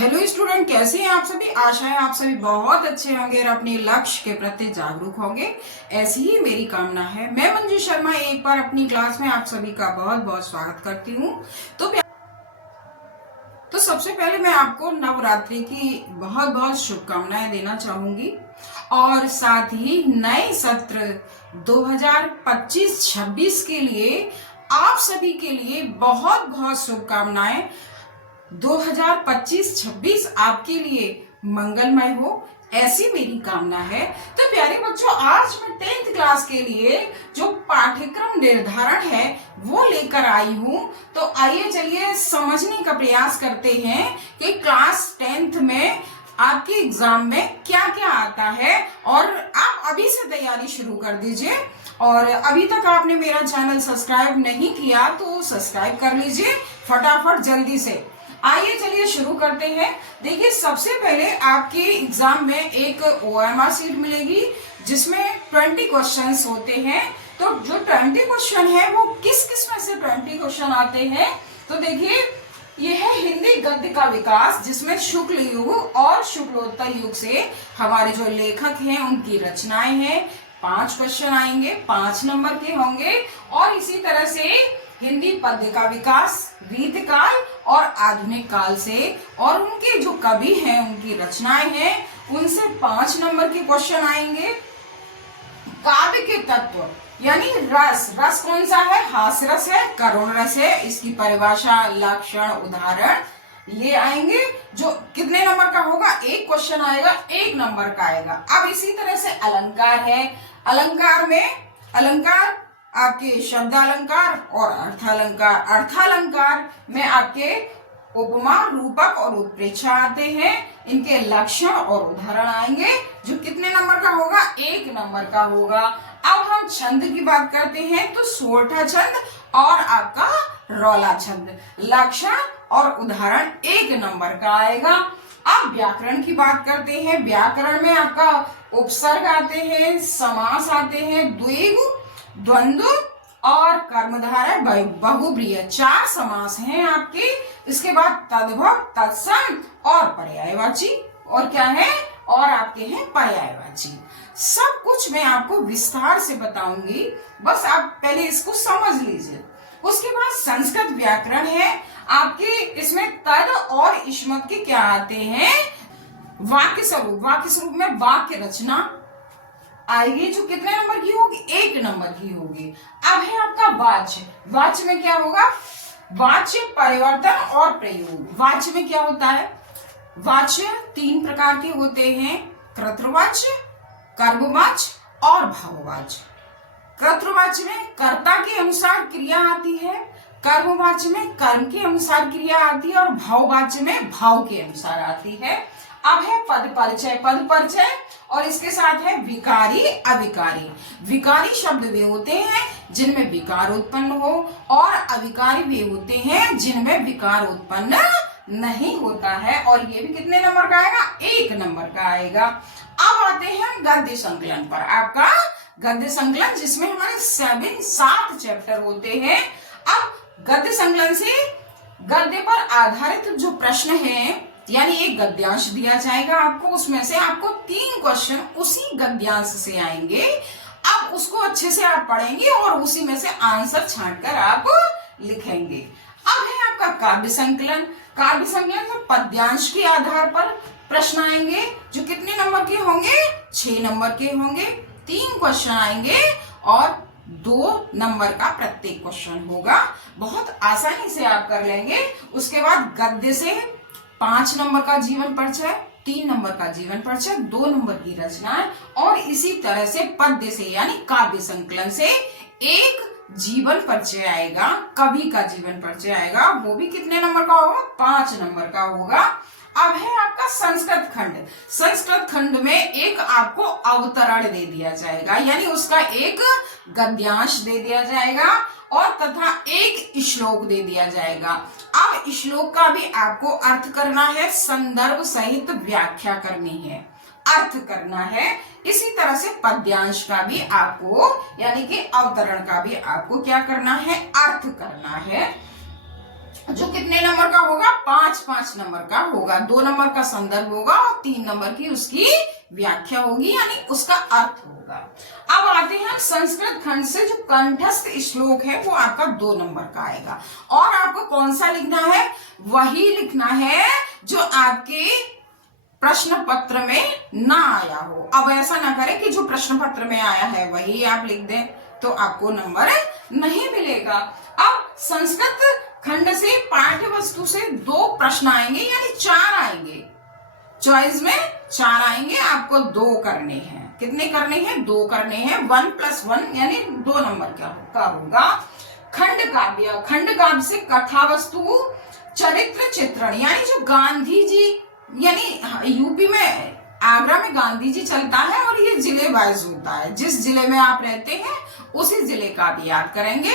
Hello student, कैसे हैं आप सभी। आशा है आप सभी बहुत अच्छे होंगे और अपने लक्ष्य के प्रति जागरूक होंगे। ऐसी ही मेरी कामना है। मैं मंजू शर्मा एक बार अपनी क्लास में आप सभी का बहुत बहुत स्वागत करती हूँ। तो सबसे पहले मैं आपको नवरात्रि की बहुत बहुत शुभकामनाएं देना चाहूंगी और साथ ही नए सत्र 2025-26 के लिए आप सभी के लिए बहुत बहुत शुभकामनाएं। 2025-26 आपके लिए मंगलमय हो, ऐसी मेरी कामना है। तो प्यारे बच्चों, आज मैं 10th क्लास के लिए जो पाठ्यक्रम निर्धारण है वो लेकर आई हूँ। तो आइए चलिए समझने का प्रयास करते हैं कि क्लास 10th में आपके एग्जाम में क्या क्या आता है, और आप अभी से तैयारी शुरू कर दीजिए। और अभी तक आपने मेरा चैनल सब्सक्राइब नहीं किया तो सब्सक्राइब कर लीजिए फटाफट जल्दी से। आइए चलिए शुरू करते हैं। देखिए, सबसे पहले आपके एग्जाम में एक OMR सीट मिलेगी जिसमें 20 क्वेश्चंस होते हैं। तो जो 20 क्वेश्चन है वो किस किस में से 20 क्वेश्चन आते हैं, तो देखिए ये है हिंदी गद्य का विकास, जिसमें शुक्ल युग और शुक्लोत्तर युग से हमारे जो लेखक हैं उनकी रचनाएं हैं। 5 क्वेश्चन आएंगे, 5 नंबर के होंगे। और इसी तरह से हिंदी पद्य का विकास, रीतिकाल और आधुनिक काल से, और उनके जो कवि हैं उनकी रचनाएं हैं उनसे 5 नंबर के क्वेश्चन आएंगे। काव्य के तत्व यानी रस, रस कौन सा है, हास्य रस है, करुण रस है, इसकी परिभाषा, लक्षण, उदाहरण ये आएंगे। जो कितने नंबर का होगा, एक क्वेश्चन आएगा, 1 नंबर का आएगा। अब इसी तरह से अलंकार है। अलंकार में अलंकार आपके शब्द अलंकार और अर्थालंकार। अर्थालंकार में आपके उपमा, रूपक और उत्प्रेक्षा आते हैं। इनके लक्षण और उदाहरण आएंगे। जो कितने नंबर का होगा, 1 नंबर का होगा। अब हम छंद की बात करते हैं तो सोरठा छंद और आपका रौला छंद। लक्षण और उदाहरण 1 नंबर का आएगा। अब व्याकरण की बात करते हैं। व्याकरण में आपका उपसर्ग आते हैं, समास आते हैं, द्विगु, द्वंद्व और कर्मधारय, बहुब्रीहि, 4 समास हैं आपके। इसके बाद तद्भव, तत्सम और पर्यायवाची, और क्या है, और आपके हैं पर्यायवाची। सब कुछ मैं आपको विस्तार से बताऊंगी, बस आप पहले इसको समझ लीजिए। उसके बाद संस्कृत व्याकरण है आपके। इसमें तद और इस्मत के क्या आते हैं, वाक्य स्वरूप। वाक्य स्वरूप में वाक्य रचना आएगी जो कितने नंबर की होगी, 1 नंबर की होगी। अब है आपका वाच्य। वाच्य में क्या होगा, वाच्य, परिवर्तन और प्रयोग। वाच्य में क्या होता है, वाच्य 3 प्रकार के होते हैं, कर्तृवाच्य, कर्मवाच्य और भाववाच्य। कर्तृवाच्य में कर्ता के अनुसार क्रिया आती है, कर्मवाच्य में कर्म के अनुसार क्रिया आती है और भाववाच्य में भाव के अनुसार आती है। अब है पद परिचय। पद परिचय और इसके साथ है विकारी, अविकारी। विकारी शब्द वे होते हैं जिनमें विकार उत्पन्न हो, और अविकारी वे होते हैं जिनमें विकार उत्पन्न नहीं होता है। और ये भी कितने नंबर का आएगा, 1 नंबर का आएगा। अब आते हैं गद्य संकलन पर। आपका गद्य संकलन जिसमें हमारे 7 चैप्टर होते हैं। अब गद्य संकलन से गद्य पर आधारित जो प्रश्न हैं, यानी एक गद्यांश दिया जाएगा आपको, उसमें से आपको 3 क्वेश्चन उसी गद्यांश से आएंगे। अब उसको अच्छे से आप पढ़ेंगे और उसी में से आंसर छांटकर आप लिखेंगे। अब है आपका काव्य संकलन। काव्य संकलन में पद्यांश के आधार पर प्रश्न आएंगे जो कितने नंबर के होंगे, 6 नंबर के होंगे। 3 क्वेश्चन आएंगे और 2 नंबर का प्रत्येक क्वेश्चन होगा। बहुत आसानी से आप कर लेंगे। उसके बाद गद्य से 5 नंबर का जीवन परिचय, 3 नंबर का जीवन परिचय, 2 नंबर की रचनाएं, और इसी तरह से पद्य से यानी काव्य संकलन से 1 जीवन परिचय आएगा, कवि का जीवन परिचय आएगा। वो भी कितने नंबर का होगा, 5 नंबर का होगा। अब है आपका संस्कृत खंड। संस्कृत खंड में एक आपको अवतरण दे दिया जाएगा, यानी उसका एक गद्यांश दे दिया जाएगा और तथा एक श्लोक दे दिया जाएगा। अब श्लोक का भी आपको अर्थ करना है, संदर्भ सहित व्याख्या करनी है, अर्थ करना है। इसी तरह से पद्यांश का भी आपको, यानी कि अवतरण का भी आपको क्या करना है, अर्थ करना है। जो कितने नंबर का होगा, 5-5 नंबर का होगा। 2 नंबर का संदर्भ होगा और 3 नंबर की उसकी व्याख्या होगी, यानी उसका अर्थ होगा। अब आते हैं संस्कृत खंड से, जो कंठस्थ श्लोक है वो आपका 2 नंबर का आएगा। और आपको कौन सा लिखना है, वही लिखना है जो आपके प्रश्न पत्र में ना आया हो। अब ऐसा ना करें कि जो प्रश्न पत्र में आया है वही आप लिख दें, तो आपको नंबर नहीं मिलेगा। अब संस्कृत खंड से पाठ्य वस्तु से 2 प्रश्न आएंगे, यानी 4 आएंगे। चॉइस में 4 आएंगे, आपको 2 करने हैं। कितने करने हैं, 2 करने हैं। 1 + 1 यानी 2 नंबर का होगा। खंड काव्य, खंड काव्य से कथा वस्तु, चरित्र चित्रण, यानी जो गांधी जी, यानी यूपी में आगरा में गांधी जी चलता है और ये जिले वाइज होता है। जिस जिले में आप रहते हैं उसी जिले का भी याद करेंगे।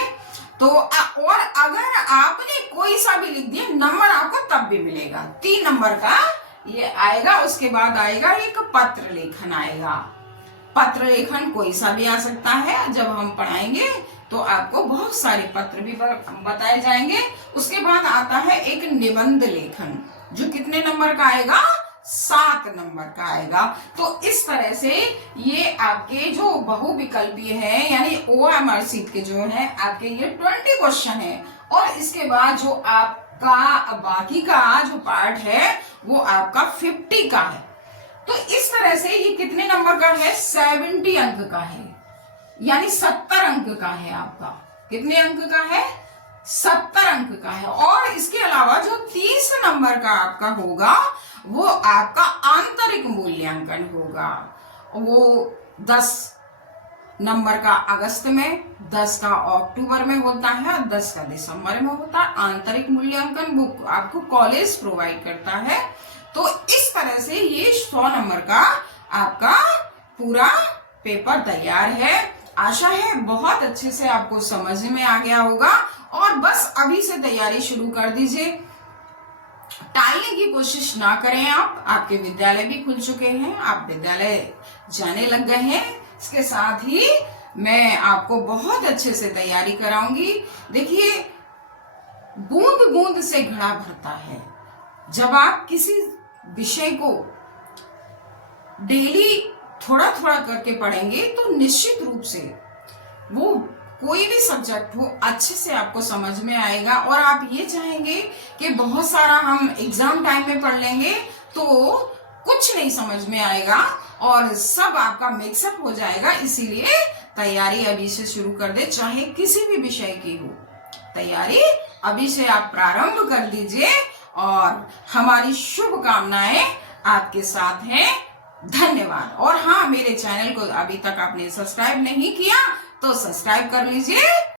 तो और अगर आपने कोई सा भी लिख दिया, नंबर आपको तब भी मिलेगा। 3 नंबर का ये आएगा। उसके बाद आएगा एक पत्र लेखन आएगा। पत्र लेखन कोई सा भी आ सकता है। जब हम पढ़ाएंगे तो आपको बहुत सारे पत्र भी बताए जाएंगे। उसके बाद आता है एक निबंध लेखन, जो कितने नंबर का आएगा, 7 नंबर का आएगा। तो इस तरह से ये आपके जो बहुविकल्पीय है, यानी OMR शीट के जो है आपके ये 20 क्वेश्चन है। और इसके बाद जो आपका बाकी का जो पार्ट है वो आपका 50 का है। तो इस तरह से ये कितने नंबर का है, 70 अंक का है, यानी 70 अंक का है आपका। कितने अंक का है, 70 अंक का है। और इसके अलावा जो 30 नंबर का आपका होगा वो आपका आंतरिक मूल्यांकन होगा। वो 10 नंबर का अगस्त में, 10 का अक्टूबर में होता है, 10 का दिसंबर में होता है। आंतरिक मूल्यांकन वो आपको कॉलेज प्रोवाइड करता है। तो इस तरह से ये 100 नंबर का आपका पूरा पेपर तैयार है। आशा है बहुत अच्छे से आपको समझ में आ गया होगा। और बस अभी से तैयारी शुरू कर दीजिए, टालने की कोशिश ना करें। आपके विद्यालय भी खुल चुके हैं, आप विद्यालय जाने लग गए हैं। इसके साथ ही मैं आपको बहुत अच्छे से तैयारी कराऊंगी। देखिए, बूंद बूंद से घड़ा भरता है। जब आप किसी विषय को डेली थोड़ा थोड़ा करके पढ़ेंगे तो निश्चित रूप से वो कोई भी सब्जेक्ट हो अच्छे से आपको समझ में आएगा। और आप ये चाहेंगे कि बहुत सारा हम एग्जाम टाइम में पढ़ लेंगे तो कुछ नहीं समझ में आएगा और सब आपका मिक्सअप हो जाएगा। इसीलिए तैयारी अभी से शुरू कर दे, चाहे किसी भी विषय की हो, तैयारी अभी से आप प्रारंभ कर दीजिए। और हमारी शुभकामनाएं आपके साथ हैं। धन्यवाद। और हाँ, मेरे चैनल को अभी तक आपने सब्सक्राइब नहीं किया तो सब्सक्राइब कर लीजिए।